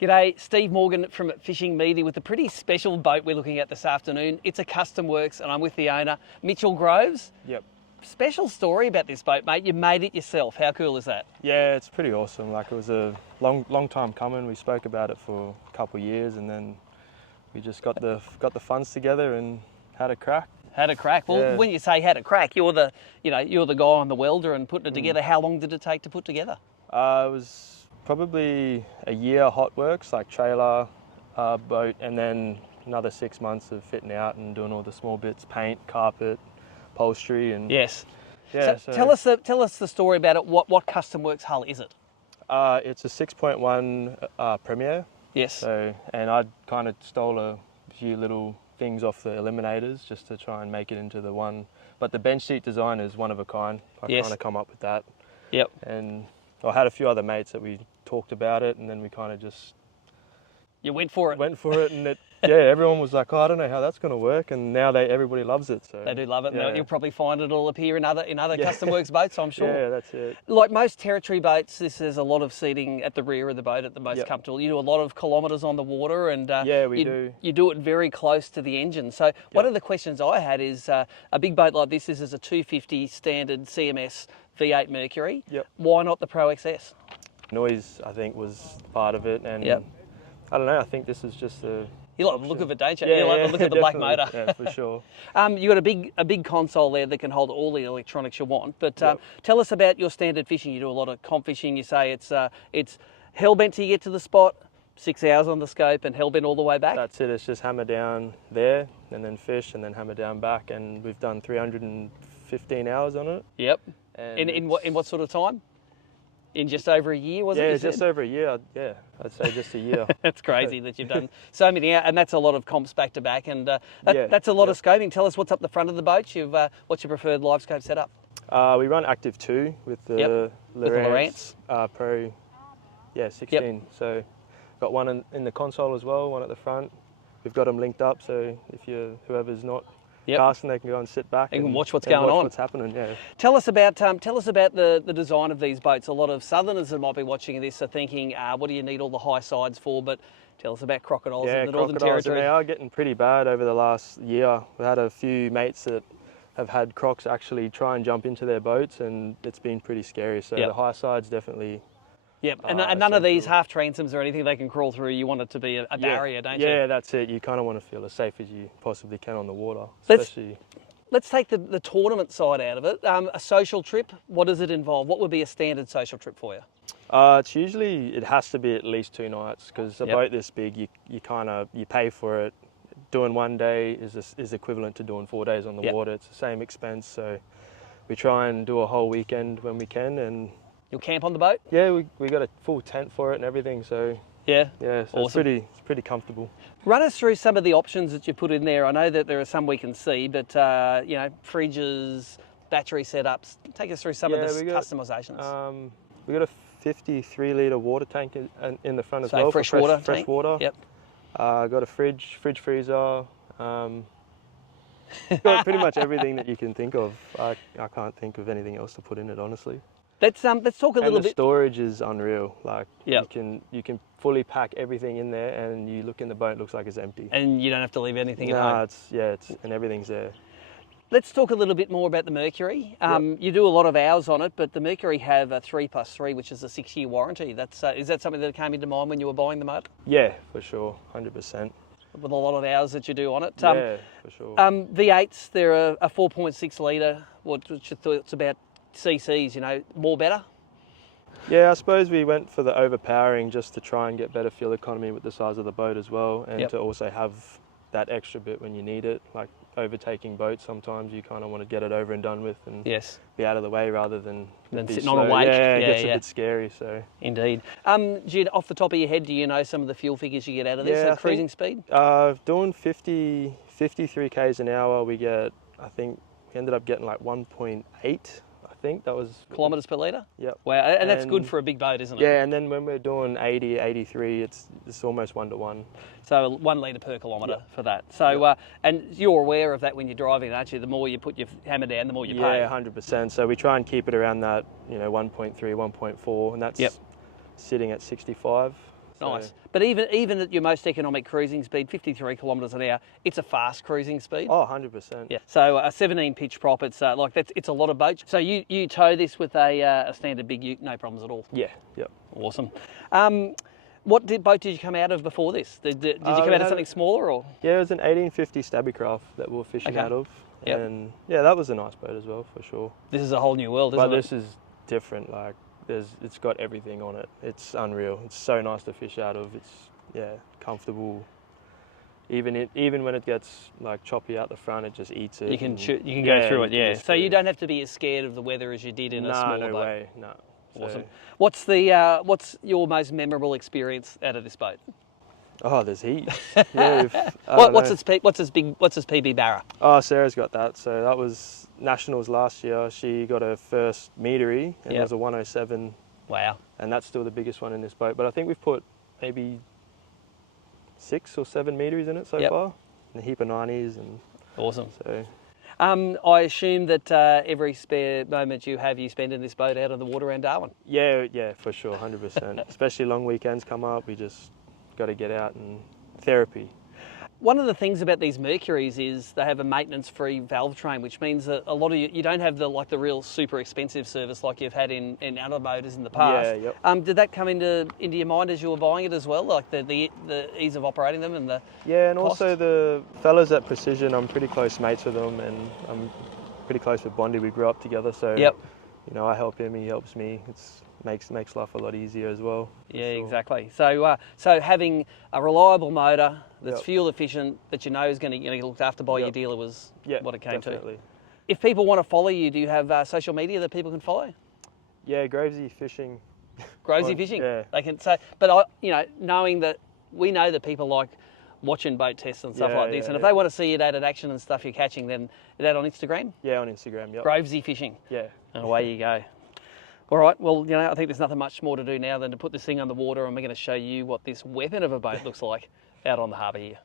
G'day, Steve Morgan from Fishing Media with a pretty special boat we're looking at this afternoon. It's a Customworks and I'm with the owner, Mitchell Groves. Yep. Special story about this boat, mate. You made it yourself. How cool is that? Yeah, it's pretty awesome. Like, it was a long time coming. We spoke about it for a couple of years, and then we just got the funds together and had a crack. Had a crack. Well, Yeah. when you say had a crack, you're the guy on the welder and putting it together. How long did it take to put together? It was probably a year hot works, like trailer, boat, and then another 6 months of fitting out and doing all the small bits, paint, carpet, upholstery, and Yes. yeah. So tell us the story about it. What Customworks hull is it? It's a 6.1 Premier. Yes. So, and I kind of stole a few little things off the eliminators just to try and make it into the one. But the bench seat design is one of a kind. I Yes. kind of come up with that. Yep. And I had a few other mates that we talked about it, and then we kind of just You went for it. went for it, and everyone was like, "Oh, I don't know how that's going to work," and now everybody loves it. So They do love it. Yeah. You'll probably find it all appear in other Customworks boats, I'm sure. Yeah, that's it. Like most territory boats, this is a lot of seating at the rear of the boat at the most Yep. comfortable. You do a lot of kilometres on the water, and Yeah, we do. You do it very close to the engine. So one of the questions I had is, a big boat like this is a 250 standard CMS V8 Mercury. Yep. Why not the Pro XS? Noise, I think, was part of it, and Yep. I don't know. I think this is just a You like the look of it, don't you? Yeah, you like the look of the black definitely. motor. Yeah, for sure. You got a big console there that can hold all the electronics you want. But Yep. tell us about your standard fishing. You do a lot of comp fishing. You say it's hell bent till you get to the spot, 6 hours on the scope, and hell bent all the way back. That's it. It's just hammer down there, and then fish, and then hammer down back. And we've done 315 hours on it. Yep. And In what sort of time? In just over a year, was it? Yeah, you just said? over a year. Yeah, I'd say just a year. That's crazy that you've done so many, and that's a lot of comps back to back, and Yeah, that's a lot of scoping. Tell us what's up the front of the boat. What's your preferred live scope setup? We run Active 2 with the Yep, with the Lowrance. Pro, 16. So got one in the console as well, one at the front. We've got them linked up, so if whoever's not casting, they can go and sit back and watch what's going on. What's happening? Yeah. Tell us about the design of these boats. A lot of Southerners that might be watching this are thinking, what do you need all the high sides for? But tell us about crocodiles in the Northern crocodiles, and Territory. they are getting pretty bad over the last year. We had a few mates that have had crocs actually try and jump into their boats, and it's been pretty scary. So the high sides definitely. Yep, and none of these half transoms or anything they can crawl through. You want it to be a barrier, don't you? Yeah, that's it. You kind of want to feel as safe as you possibly can on the water, especially. Let's take the tournament side out of it. A social trip, what does it involve? What would be a standard social trip for you? It has to be at least 2 nights, because a boat this big, you pay for it. Doing one day is equivalent to doing 4 days on the water. It's the same expense, so we try and do a whole weekend when we can. And you'll camp on the boat? Yeah, we got a full tent for it and everything, so so awesome. It's pretty comfortable. Run us through some of the options that you put in there. I know that there are some we can see, but fridges, battery setups. Take us through some of the customisations. We got a 53 litre water tank in the front as well. Fresh for water. Fresh water. Yep. Got a fridge freezer. Got pretty much everything that you can think of. I can't think of anything else to put in it, honestly. Let's talk a little bit. The storage is unreal. Like Yep. you can fully pack everything in there, and you look in the boat, it looks like it's empty. And you don't have to leave anything at home. And everything's there. Let's talk a little bit more about the Mercury. You do a lot of hours on it, but the Mercury have a 3+3, which is a 6-year warranty. Is that something that came into mind when you were buying the motor? Yeah, for sure, 100%. With a lot of hours that you do on it. Yeah, for sure. V8s, they're a 4.6 litre, which you thought it's about CCs, more better? Yeah, I suppose we went for the overpowering just to try and get better fuel economy with the size of the boat as well, and to also have that extra bit when you need it. Like overtaking boats, sometimes you kind of want to get it over and done with and be out of the way rather than sitting slow. on a wake. Yeah, it gets a bit scary. So indeed. Jid, off the top of your head, do you know some of the fuel figures you get out of this at cruising speed? Doing 53 k's an hour, we ended up getting like 1.8. I think that was kilometres per litre. Yep. Wow, and that's good for a big boat, isn't it? Yeah, and then when we're doing 80, 83, it's almost 1-to-1. So 1 litre per kilometre for that. So and you're aware of that when you're driving, aren't you? The more you put your hammer down, the more you pay. Yeah, 100%. So we try and keep it around that, 1.3, 1.4, and that's sitting at 65. Nice. But even at your most economic cruising speed, 53 kilometres an hour, it's a fast cruising speed. Oh, 100%. Yeah. So a 17 pitch prop, it's it's a lot of boats. So you tow this with a standard big ute, no problems at all. Yeah. Yep. Awesome. What boat did you come out of before this? Did you come out of something smaller or? Yeah, it was an 1850 Stabbycraft that we were fishing out of. Yep. And yeah, that was a nice boat as well, for sure. This is a whole new world, isn't it? But this is different. Like, it's got everything on it. It's unreal. It's so nice to fish out of. It's comfortable. Even when it gets like choppy out the front, it just eats it. You can go through it. Yeah. So you don't have to be as scared of the weather as you did in a smaller boat. No way. No. Awesome. What's your most memorable experience out of this boat? Oh, there's heaps. Yeah. What's its PB BARRA? Oh, Sarah's got that. So that was Nationals last year. She got her first metery, and it was a 107. Wow. And that's still the biggest one in this boat. But I think we've put maybe 6 or 7 meteries in it so far, and a heap of 90s. And awesome. So. I assume that every spare moment you have, you spend in this boat out of the water around Darwin. Yeah, for sure, 100%. Especially long weekends come up, we just got to get out and therapy. One of the things about these Mercuries is they have a maintenance-free valve train, which means that a lot of you don't have the real super expensive service like you've had in other motors in the past. Yeah, yep. Did that come into your mind as you were buying it as well, like the ease of operating them and the and cost? Also the fellas at Precision, I'm pretty close mates with them, and I'm pretty close with Bondi. We grew up together, so I help him, he helps me. Makes life a lot easier as well. Yeah, exactly. So having a reliable motor that's fuel efficient, that you know is going to get looked after by your dealer was what it came definitely. to. If people want to follow you, do you have social media that people can follow? Yeah, Gravesy Fishing. Gravesy Fishing. Yeah. They can say, but knowing that we know that people like watching boat tests and stuff like this, and if they want to see it out at action and stuff you're catching, then is that on Instagram? Yeah, on Instagram. Yep. Gravesy Fishing. Yeah. And away you go. All right, well, I think there's nothing much more to do now than to put this thing on the water, and we're going to show you what this weapon of a boat looks like out on the harbour here.